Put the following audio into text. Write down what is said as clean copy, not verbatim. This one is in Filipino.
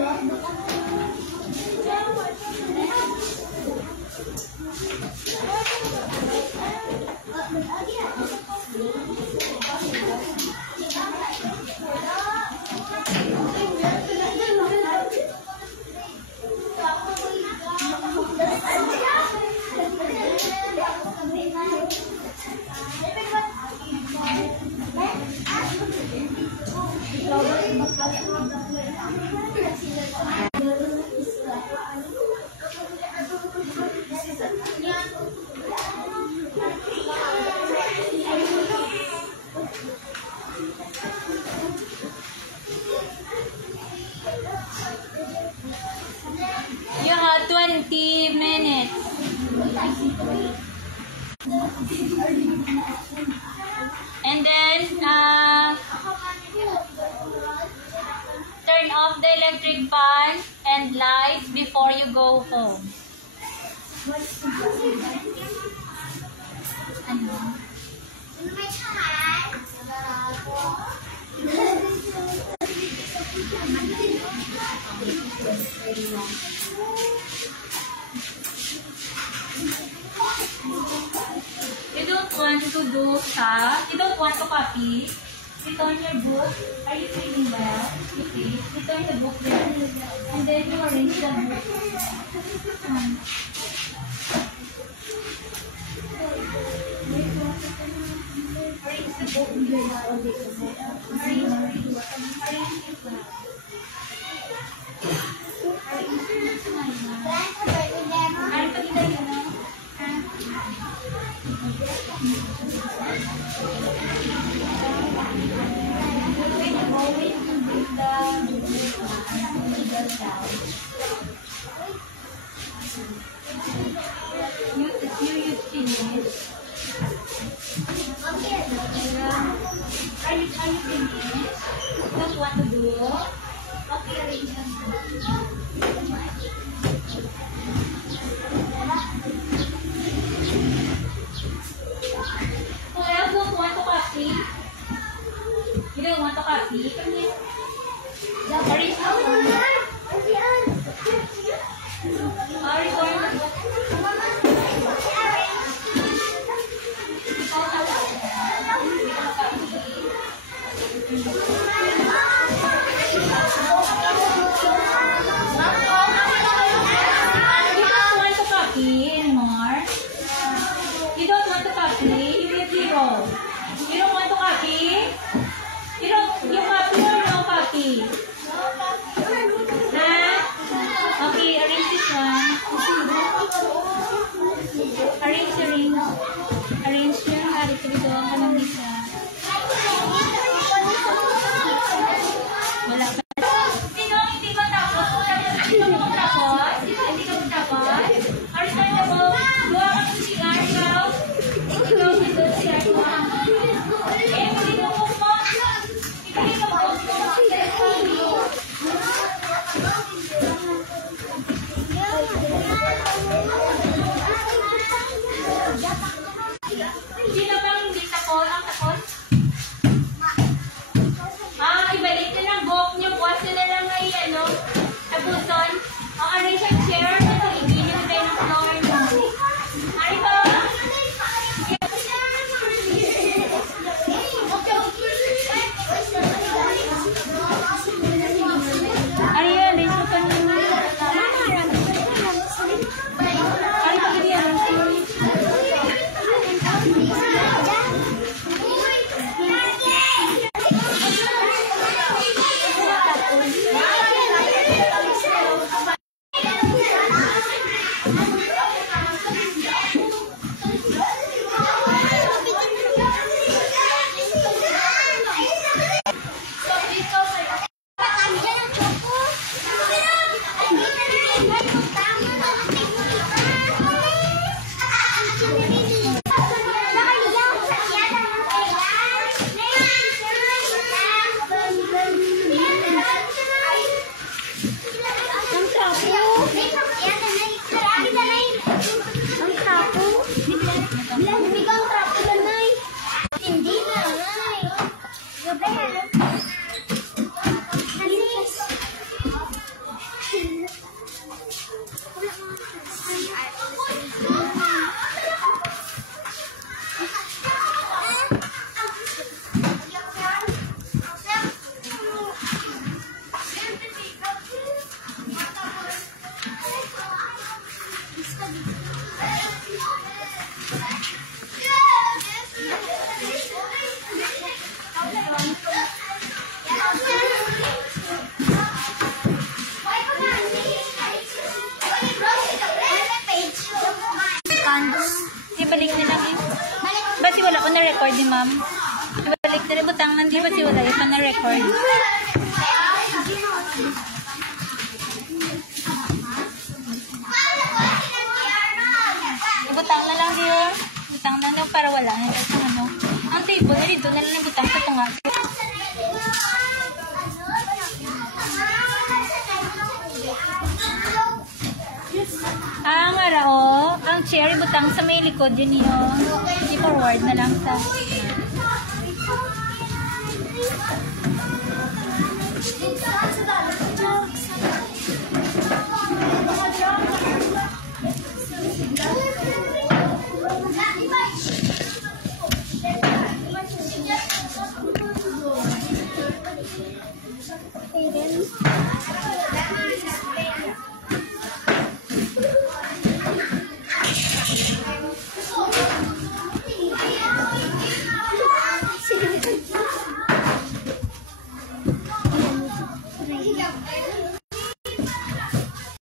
You have 20 minutes. And then, turn off the electric fan and lights before you go home. You don't want to do you don't want to copy. Return your book. Are you reading well? Okay. Return the book there. And then you arrange the book. Arrange the book Are you finished? That's what to do. Okay, arrange them. Who else don't want to copy? You don't want to copy? Come here. Arrange them. record ni ma'am. Balik na rin butang nan, di ba si wala? Ito na record. Butang na lang diyo. Butang na lang para wala. Ang table na dito na lang butang sa tunga. Ang chair butang sa may likod yun yun. I-forward na lang sa